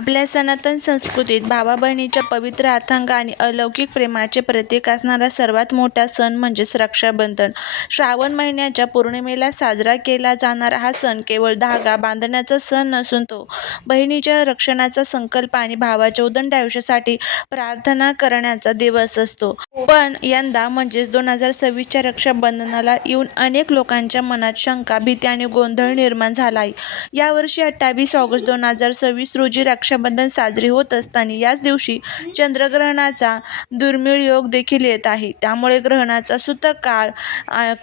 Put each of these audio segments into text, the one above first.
आपल्या सनातन संस्कृतीत भावा बहिणीच्या पवित्र अथांग आणि अलौकिक प्रेमाचे प्रतीक असणारा सर्वात मोठा सण म्हणजेच रक्षाबंधन. श्रावण महिन्याच्या पौर्णिमेला साजरा केला जाणारा हा सण केवळ धागा बांधण्याचा सण नसून तो बहिणीच्या रक्षणाचा संकल्प आणि भावाच्या उदंड आयुष्यासाठी प्रार्थना करण्याचा दिवस असतो. पण यंदा म्हणजेच 2026च्या रक्षाबंधनाला येऊन अनेक लोकांच्या मनात शंका, भीती आणि गोंधळ निर्माण झाला आहे. यावर्षी 28 ऑगस्ट 2026 रोजी रक्षाबंधन साजरे होत असताना याच दिवशी चंद्रग्रहणाचा दुर्मिळ योग देखील येत आहे. त्यामुळे ग्रहणाचा सूतक काळ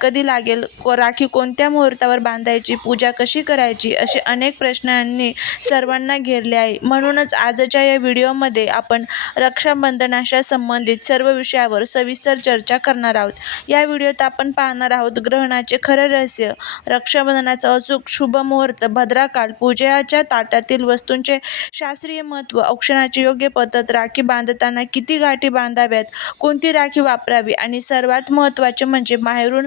कधी लागेल, राखी कोणत्या मुहूर्तावर बांधायची, पूजा कशी करायची असे अनेक प्रश्नांनी सर्वांना घेरले आहे. म्हणूनच आजच्या या व्हिडिओमध्ये आपण रक्षाबंधनाच्या संबंधित सर्व विषयावर सविस्तर चर्चा करणार आहोत. या व्हिडिओत आपण पाहणार आहोत ग्रहणाचे खरे रहस्य, रक्षाबंधनाचा अचूक शुभ मुहूर्त, भद्रा काळ, पूजेच्या ताटातील वस्तूंचे शास्त्रीय महत्त्व, औक्षणाची योग्य पद्धत, राखी बांधताना किती गाठी बांधाव्यात, कोणती राखी वापरावी आणि सर्वात महत्त्वाचे म्हणजे माहेरून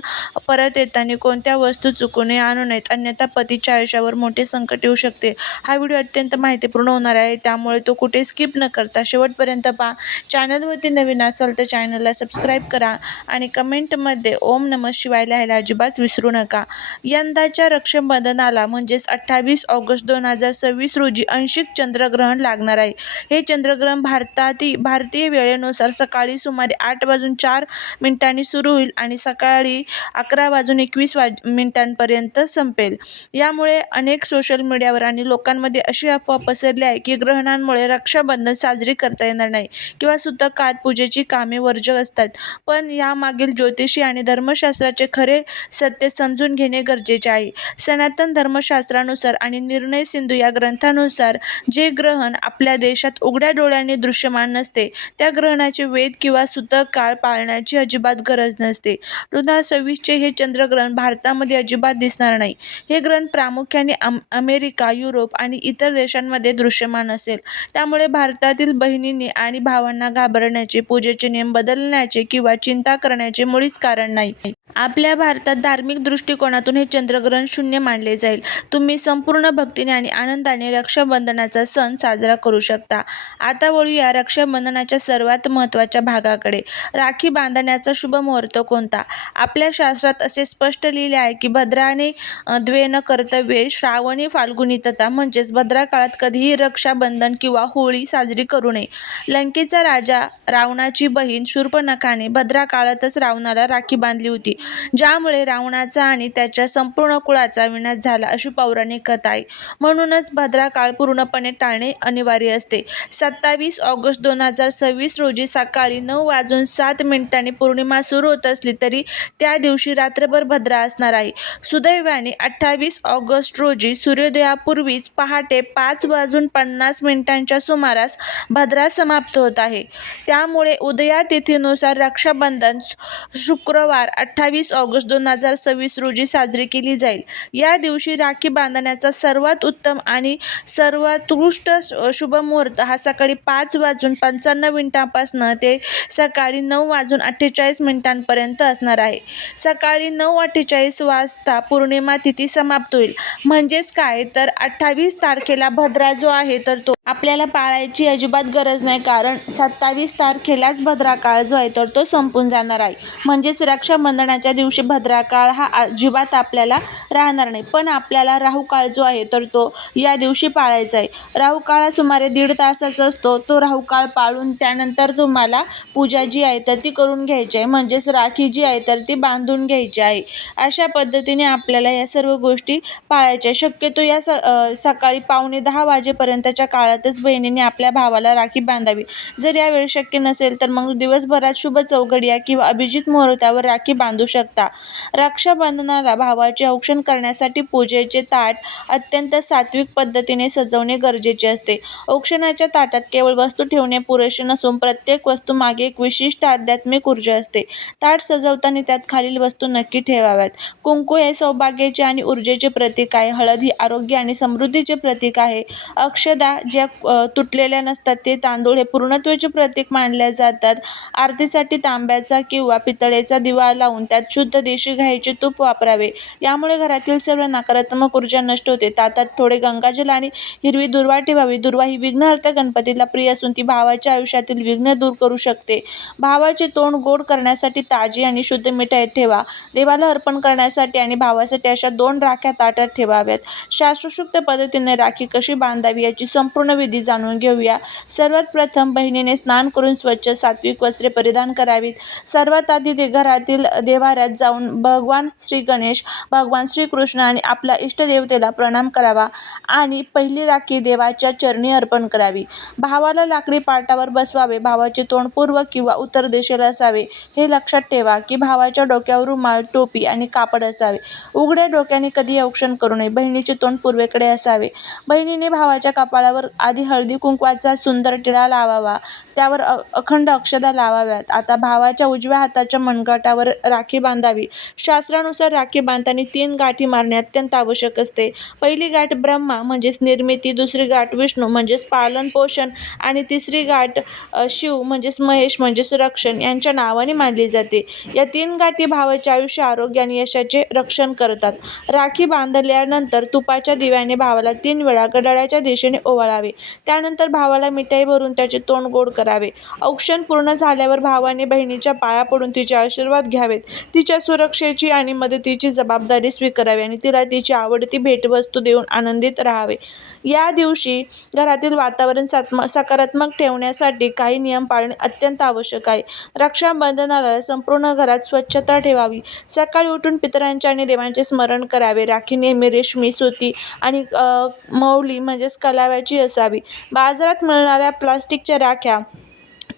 परत येताना कोणत्या वस्तू चुकूनही आणू नयेत, अन्यथा पतीच्या आयुष्यावर मोठे संकट येऊ शकते. हा व्हिडिओ अत्यंत माहितीपूर्ण होणार आहे, त्यामुळे तो कुठे स्किप न करता शेवटपर्यंत पहा. चॅनलवरती नवीन असाल तर चॅनलला सबस्क्राईब करा आणि कमेंटमध्ये ओम नमः शिवाय लिहायला अजिबात विसरू नका. यंदाच्या रक्षाबंधनाला म्हणजेच 28 ऑगस्ट 2026 रोजी अंशिक चंद्रग्रहण लागणार आहे. हे चंद्रग्रहण भारतीय वेळेनुसार सकाळी सुमारे 8:04 सुरू होईल आणि सकाळी 11:21 संपेल. यामुळे अनेक सोशल मीडियावर आणि लोकांमध्ये अशी अफवा पसरली आहे की ग्रहणांमुळे रक्षाबंधन साजरी करता येणार नाही किंवा सूतक काळात पूजेची कामे वर्ज्य असतात. पण यामागील ज्योतिषी आणि धर्मशास्त्राचे खरे सत्य समजून घेणे गरजेचे आहे. सनातन धर्मशास्त्रानुसार आणि निर्णय सिंधू या ग्रंथानुसार जे ग्रहण आपल्या देशात उघड्या डोळ्यांनी दृश्यमान नसते, त्या ग्रहणाचे वेद किंवा सूतक काळ पाळण्याची अजिबात गरज नसते. 2026चे हे चंद्रग्रहण भारतामध्ये अजिबात दिसणार नाही. हे ग्रहण प्रामुख्याने अमेरिका, युरोप आणि इतर देशांमध्ये दृश्यमान असेल. त्यामुळे भारतातील बहिणींनी आणि भावांना घाबरण्याचे, पूजेचे नियम बदलण्याचे किंवा चिंता करण्याचे मुळीच कारण नाही. आपल्या भारतात धार्मिक दृष्टिकोनातून हे चंद्रग्रहण शून्य मानले जाईल. तुम्ही संपूर्ण भक्तीने आणि आनंदाने रक्षाबंधनाचा सण साजरा करू शकता. आता वळूया रक्षाबंधनाच्या सर्वात महत्त्वाच्या भागाकडे. राखी बांधण्याचा शुभ मुहूर्त कोणता? आपल्या शास्त्रात असे स्पष्ट लिहिले आहे की भद्राने द्वेन कर्तव्ये श्रावणी फाल्गुनी तथा म्हणजेच भद्रा काळात कधीही रक्षाबंधन किंवा होळी साजरी करू नये. लंकेचा राजा रावणाची बहीण शूर्पणखाने भद्रा काळातच रावणाला राखी बांधली होती, ज्यामुळे रावणाचा आणि त्याच्या संपूर्ण कुळाचा विनाश झाला अशी पौराणिक कथा आहे. म्हणूनच भद्रा काळ पूर्णपणे टाळणे अनिवार्य असते. 27 ऑगस्ट 2026 रोजी सकाळी 9:07 पौर्णिमा सुरू होत असली तरी त्या दिवशी रात्रभर भद्रा असणार आहे. सुदैवाने 28 ऑगस्ट रोजी सूर्योदयापूर्वीच पहाटे 5:50 सुमारास भद्रा समाप्त होत आहे. त्यामुळे उदया तिथीनुसार रक्षाबंधन शुक्रवार 28 ऑगस्ट 2026 रोजी साजरी केली जाईल. या दिवशी राखी बांधण्याचा सर्वात उत्तम आणि सर्वोत्कृष्ट शुभ मुहूर्त हा सकाळी 5:55 ते सकाळी 9:48 असणार आहे. सकाळी 9:48 वाजता पौर्णिमा तिथी समाप्त होईल. म्हणजेच काय तर 28 तारखेला भद्रा जो आहे तर तो आपल्याला पाळायची अजिबात गरज नाही, कारण 27 तारखेलाच भद्रा काळ जो आहे तर तो संपून जाणार आहे. म्हणजेच रक्षाबंधनाच्या दिवशी भद्रा काळ हा अजिबात आपल्याला राहणार नाही. पण आपल्याला राहू काळ जो आहे तर तो या दिवशी पाळायचा आहे. राहू काळ सुमारे 1.5 तासाचा असतो. तो राहू काळ पाळून त्यानंतर तुम्हाला पूजा जी आहे तर ती करून घ्यायची आहे, म्हणजेच राखी जी आहे तर ती बांधून घ्यायची आहे. अशा पद्धतीने आपल्याला या सर्व गोष्टी पाळायच्या. शक्यतो या सकाळी 9:45 वाजेपर्यंतच्या काळातच बहिणीने आपल्या भावाला राखी बांधावी. जर यावेळी शक्य नसेल तर मग दिवसभरात शुभ चौघडिया किंवा अभिजित मुहूर्तावर राखी बांधू शकता. रक्षाबंधनाला भावाचे औक्षण करण्यासाठी पूजेचे ताट अत्यंत सात्विक पद्धतीने सजवणे गरजेचे असते. औक्षणाच्या ताटात केवळ वस्तू ठेवणे पुरेसे नसून प्रत्येक वस्तू मागे एक विशिष्ट आध्यात्मिक ऊर्जा असते. ताट सजवताना त्यात खालील वस्तू नक्की ठेवाव्यात. कुंकू हे सौभाग्याचे आणि ऊर्जेचे प्रतीक आहे. हळद ही आरोग्य आणि समृद्धीचे प्रतीक आहे. अक्षदा ज्या तुटलेल्या नसतात. ते तांदूळ हे पूर्णत्वाचे प्रतीक मानल्या जातात. आरतीसाठी तांब्याचा किंवा पितळेचा दिवा लावून त्यात शुद्ध देशी गाईचे तूप वापरावे. यामुळे घरातील सर्व नकारात्मक ऊर्जा नष्ट होते. ताटात थोडे गंगाजल आणि हिरवी दुर्वा ठेवावी. दुर्वा ही विघ्नहर्ता गणपतीला प्रिय असून ती भावाच्या आयुष्यातील विघ्न दूर करू शकते. भावाचे तोंड गोड करण्यासाठी ताजी आणि शुद्ध मिठाई ठेवा. देवाला अर्पण करण्यासाठी आणि भावासाठी अशा 2 राख्या ताटात ठेवाव्यात. शास्त्रोक्त पद्धतीने राखी कशी बांधावी याची संपूर्ण विधी जाणून घेऊया. सर्वात प्रथम बहिणीने स्नान करून स्वच्छ सात्विक वस्त्रे परिधान करावीत. सर्वात आधी घरातील देव्हाऱ्यात जाऊन भगवान श्री गणेश, भगवान श्रीकृष्ण आणि आपल्या इष्टदेवतेला प्रणाम करावा आणि पहिली राखी देवाच्या चरणी अर्पण करावी. भावाला लाकडी पाटावर बसवावे. भावाचे तोंड पूर्व किंवा उत्तर दिशेला असावे. हे लक्षात ठेवा की भावाच्या डोक्यावर रुमाल, टोपी आणि कापड असावे. उघड्या डोक्याने कधीही औक्षण करू नये. बहिणीचे तोंड पूर्वेकडे असावे. बहिणीने भावाच्या कपाळावर आधी हळदी कुंकवाचा सुंदर टिळा लावावा. त्यावर अखंड अक्षता लावाव्यात. आता भावाच्या उजव्या हाताच्या मनगटावर राखी बांधावी. शास्त्रानुसार राखी बांधताना 3 गाठी मारणे अत्यंत आवश्यक असते. पहिली गाठ ब्रह्मा म्हणजेच निर्मिती, दुसरी गाठ विष्णू म्हणजेच पालन पोषण आणि तिसरी गाठ शिव म्हणजेच महेश म्हणजेच रक्षण यांच्या नावाने मानली जाते. या 3 गाठी भावाचे आयुष्य, आरोग्य आणि यशाचे रक्षण करतात. राखी बांधल्यानंतर तुपाच्या दिव्याने भावाला 3 वेळा घड्याळाच्या दिशेने ओवाळावे. त्यानंतर भावाला मिठाई भरून त्याचे तोंड गोड करावे. औक्षण पूर्ण झाल्यावर भावाने बहिणीच्या पाया पडून तिचे आशीर्वाद घ्यावेत. तिच्या सुरक्षेची आणि मदतीची जबाबदारी स्वीकारावी आणि तिला तिची आवडती भेटवस्तू देऊन आनंदित राहावे. या दिवशी घरातील वातावरण सकारात्मक ठेवण्यासाठी काही नियम पाळणे अत्यंत आवश्यक आहे. रक्षाबंधनाला संपूर्ण घरात स्वच्छता ठेवावी. सकाळी उठून पितरांचे आणि देवांचे स्मरण करावे. राखी नेहमी रेशमी, सुती आणि मौली म्हणजेच कलाव्याची असावी. बाजारात मिळणाऱ्या प्लास्टिकच्या राख्या,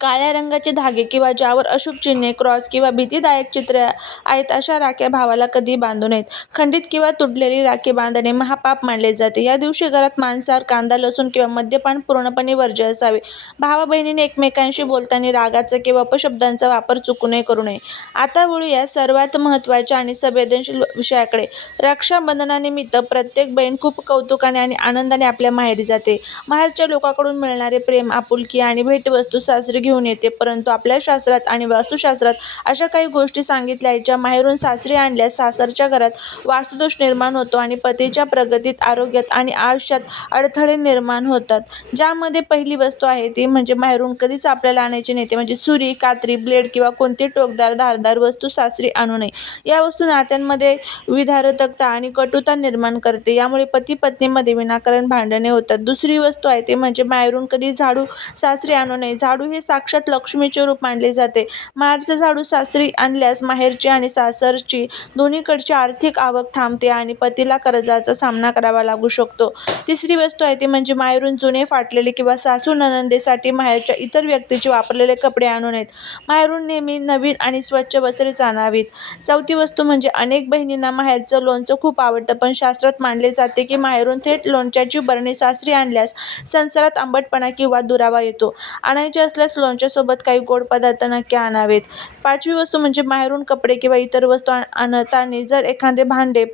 काळ्या रंगाचे धागे किंवा ज्यावर अशुभ चिन्हे, क्रॉस किंवा भीतीदायक चित्रे आहेत अशा राख्या भावाला कधी बांधू नयेत. खंडित किंवा तुटलेली राखी बांधणे महापाप मानले जाते. या दिवशी घरात मांसाहार, कांदा, लसूण किंवा मद्यपान पूर्णपणे वर्ज्य असावे. भावा बहिणीने एकमेकांशी बोलताना रागाचा किंवा अपशब्दांचा वापर चुकूनही करू नये. आता वळूया सर्वात महत्त्वाच्या आणि संवेदनशील विषयाकडे. रक्षाबंधनानिमित्त प्रत्येक बहीण खूप कौतुकाने आणि आनंदाने आपल्या माहेरी जाते. माहेरच्या लोकांकडून मिळणारे प्रेम, आपुलकी आणि भेटवस्तू सासरी घेऊन येते. परंतु आपल्या शास्त्रात आणि वास्तुशास्त्रात अशा काही गोष्टी सांगितल्या आहेत ज्या माहेरून सासरी आणल्यास सासरच्या घरात वास्तुदोष निर्माण होतो आणि पतीच्या प्रगतीत, आरोग्यात आणि आयुष्यात अडथळे निर्माण होतात. ज्यामध्ये पहिली वस्तू आहे ती म्हणजे माहेरून कधीच आपल्याला आणायची नाही. ते म्हणजे सुरी, कात्री, ब्लेड किंवा कोणती टोकदार, धारदार वस्तू सासरी आणू नये. या वस्तू नात्यांमध्ये विधारकता आणि कटुता निर्माण करते. यामुळे पती पत्नीमध्ये विनाकारण भांडणे होतात. दुसरी वस्तू आहे ते म्हणजे माहेरून कधी झाडू सासरी आणू नये. झाडू हे साक्षात लक्ष्मीचे रूप मानले जाते. माहेरचे झाडू सासरी आणल्यास माहेरची आणि सासरची दोन्हीकडची आर्थिक आवक थांबते आणि पतीला कर्जाचा सामना करावा लागू शकतो. तिसरी वस्तू आहे ती म्हणजे माहेरून जुने, फाटलेले किंवा सासू नणंदेसाठी माहेरच्या इतर व्यक्तीचे वापरलेले कपडे आणू नयेत. माहेरून नेहमी नवीन आणि स्वच्छ वस्त्रेच आणावीत. चौथी वस्तू म्हणजे अनेक बहिणींना माहेरचं लोणचं खूप आवडतं, पण शास्त्रात मानले जाते की माहेरून थेट लोणच्याची बरणी सासरी आणल्यास संसारात आंबटपणा किंवा दुरावा येतो. आणायचे असल्यास लोणच्यासोबत काही गोड पदार्थ नक्की आणावेत. पाचवी वस्तू म्हणजे माहेरून कपडे किंवा इतर वस्तू आणताना जर एखादे भांडे,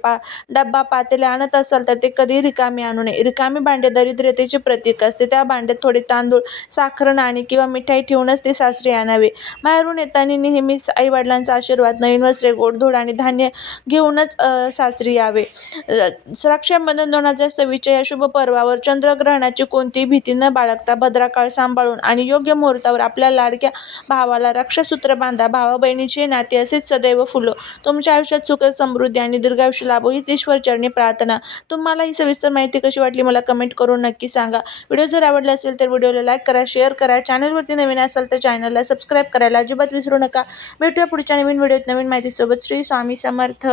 डब्बा, पातेले आणत असाल तर ते कधीही रिकामे आणू नये. रिकामे भांडे दरिद्रतेचे प्रतीक असते. त्या भांड्यात थोडे तांदूळ, साखर, नाणी किंवा मिठाई ठेवूनच ते सासरी आणावे. माहेरून येताना नेहमीच आईवडिलांचा आशीर्वाद, नवीन वस्त्रे, गोडधोड आणि धान्य घेऊनच सासरी यावे. रक्षाबंधन 2026च्या या शुभ पर्वावर चंद्रग्रहणाची कोणतीही भीती न बाळगता भद्रकाळ सांभाळून आणि योग्य मुहूर्तावर आपल्या लाडक्या भावाला रक्षासूत्र बांधा. भावा बहिणीचे नाते असेच सदैव फुलो. तुमच्या आयुष्यात सुख, समृद्धी आणि दीर्घायुष्य लाभो हीच ईश्वरचरणी प्रार्थना. तुम्हाला ही सविस्तर माहिती कशी वाटली मला कमेंट करून नक्की सांगा. व्हिडिओ जर आवडला असेल तर व्हिडिओला लाईक करा, शेअर करा. चॅनलवरती नवीन असाल तर चॅनलला सबस्क्राईब करायला अजिबात विसरू नका. भेटूया पुढच्या नवीन व्हिडिओत नवीन माहितीसोबत. श्री स्वामी समर्थ.